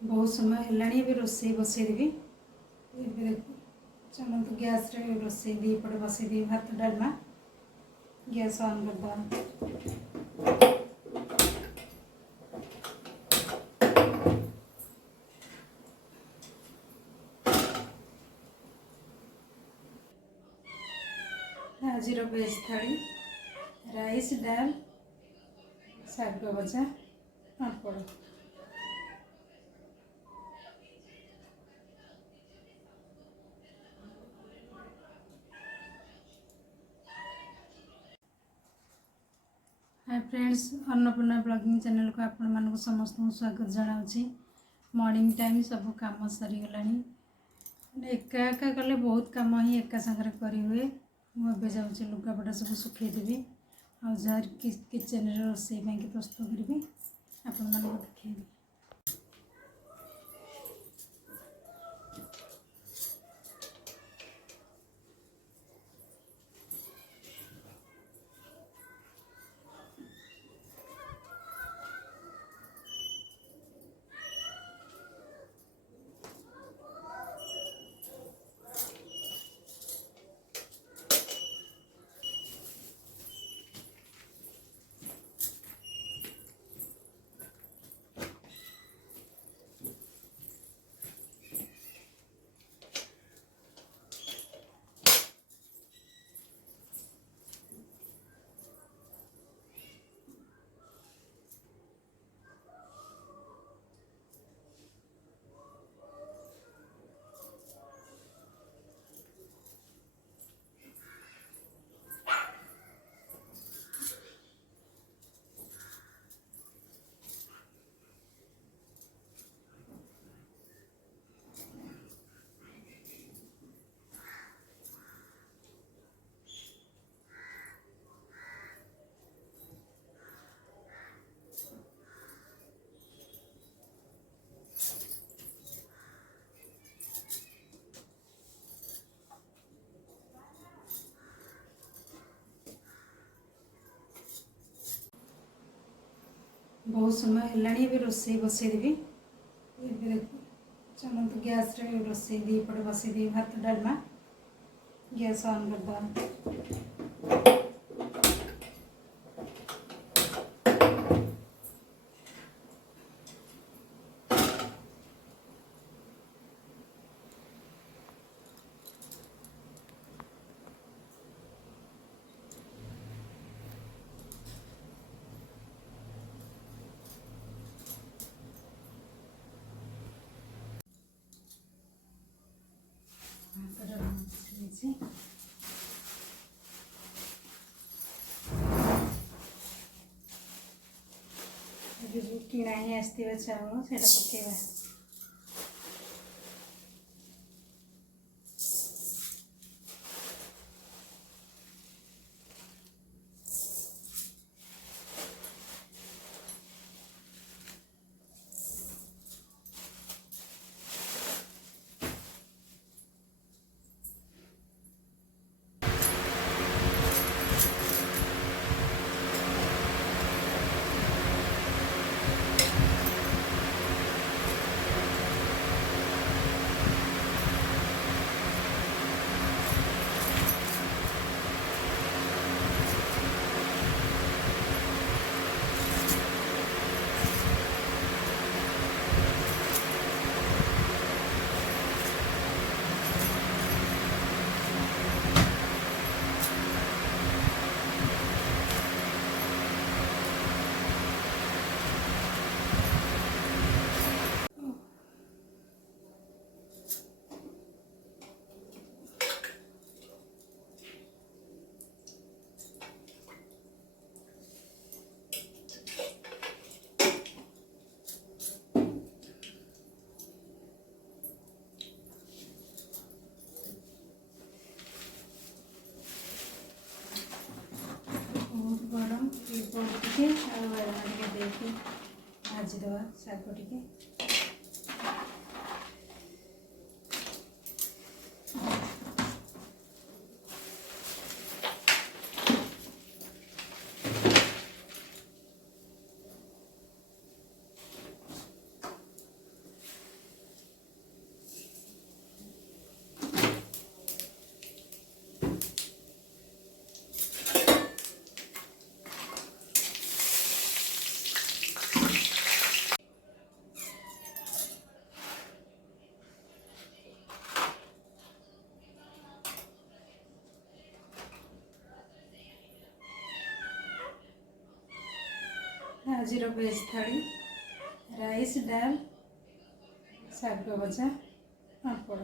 बहुत समय है रोसे बसईदेवी देख चलते गैस रोसे दीपटे बसईदेवी भात डालमा गैस ऑन करद आज वेज थाली rice dal shaak bhaja papad. Hi friends, Annapurna blogging channel को आपण मानक समस्त स्वागत जनाऊँगी। मॉर्निंग टाइम सब काम सरीगला। एका एका कले बहुत काम ही एका सागर करी हुए। मुझे जाऊँगी लुगापटा सब सुखेदेवी आ किचन रोसई प्रस्तुत करी आपण मानक देखी। बहुत समय है रोसे बसईदेवी देख चलते गैस रोसे दीपटे बसईदेवी भात डालमा गैस ऑन करद किणा ही आसवा चावल से पकेवा। गरम टे देखिए भाजीदवा शाग टे आज वेज थाली राइस डाल शाग भजा पापड़।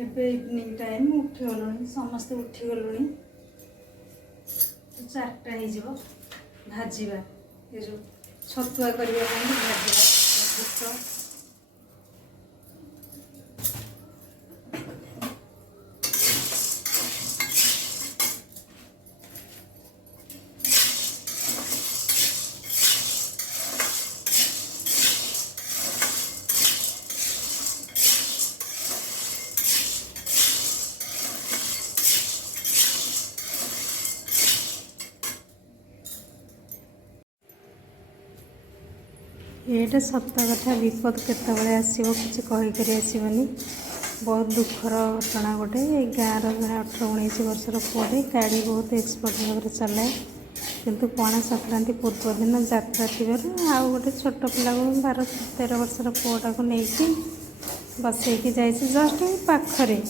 एबे इवनिंग टाइम उठीगलु समस्ते उठीगलु 4टा हो भाजवा ये जो छतुआ करने भाजवा ये सत कथा विपद केतबले आसो कि कहीकि आसबनी बहुत दुखर घटना गोटे गाँव जड़े 18-19 वर्षर पुअटे गाड़ी बहुत एक्सपर्ट भाव में चलाए किंतु पणा संक्रांति पूर्व दिन यात्रा थी आउ गोटे छोट पिला 12-13 वर्षर पुअटा को लेकिन बसैकी जाए जस्ट पाखरे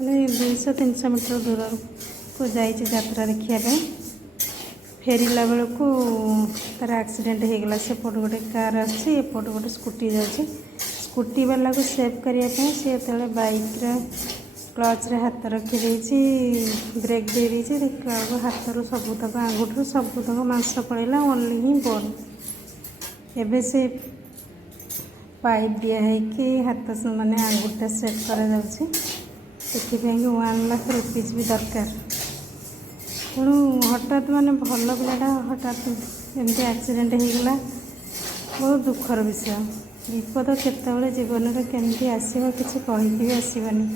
मैंने 200-300 मीटर दूर को जात्रा देखापी फेरला बेलू तार एक्सीडेंट हो गला से पट गोटे कार आसपट गोटे स्कूटी जाऊँगी स्कूटी वाला को सेव करने सी जो बाइक क्लच रे हाथ रखी ब्रेक दे देखा हाथ रू सबुतक आंगुठू सबुतक मांस पड़ेगा ओनली ही बोन एवं से पाइप दिखाई कि हाथ माने आंगुठा सेव कर 1 लाख रुपीज भी दरकार तेणु हठात माने भल पिलाटा हठात एमती एक्सीडेंट होगला बहुत दुखर विषय विपद केतबले जीवन में केमती आसो किसी कहीकि भी आसबनी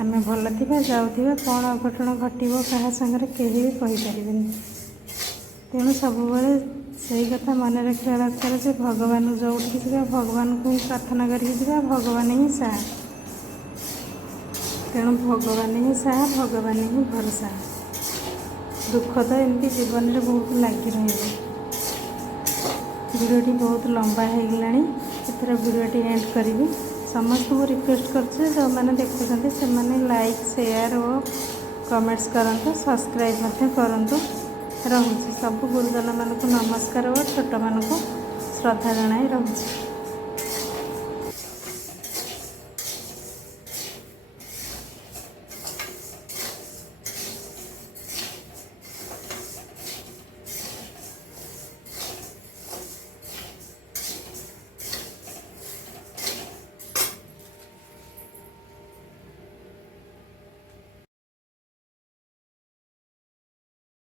आम भल थी जाऊा कौन अघटन घटो क्या सागर कहीं भी कहीपर तेणु सब से कथा मन रखा दरकार जे भगवान जो भगवान को ही प्रार्थना करके भगवान ही साहा तेणु भगवान ही साहा भगवान ही भरोसा दुख तो एमती जीवन में बहुत लगी रही वीडियोटी बहुत लंबा हो गलानी एथर वीडियोटी एंड करी समस्त को रिक्वेस्ट कर जो मैंने देखुं से लाइक शेयर और कमेंट्स करंतु सब्सक्राइब करंतु रहूँ सब गुरुजन मानक नमस्कार और छोट मानक श्रद्धा जनाई रहूँ।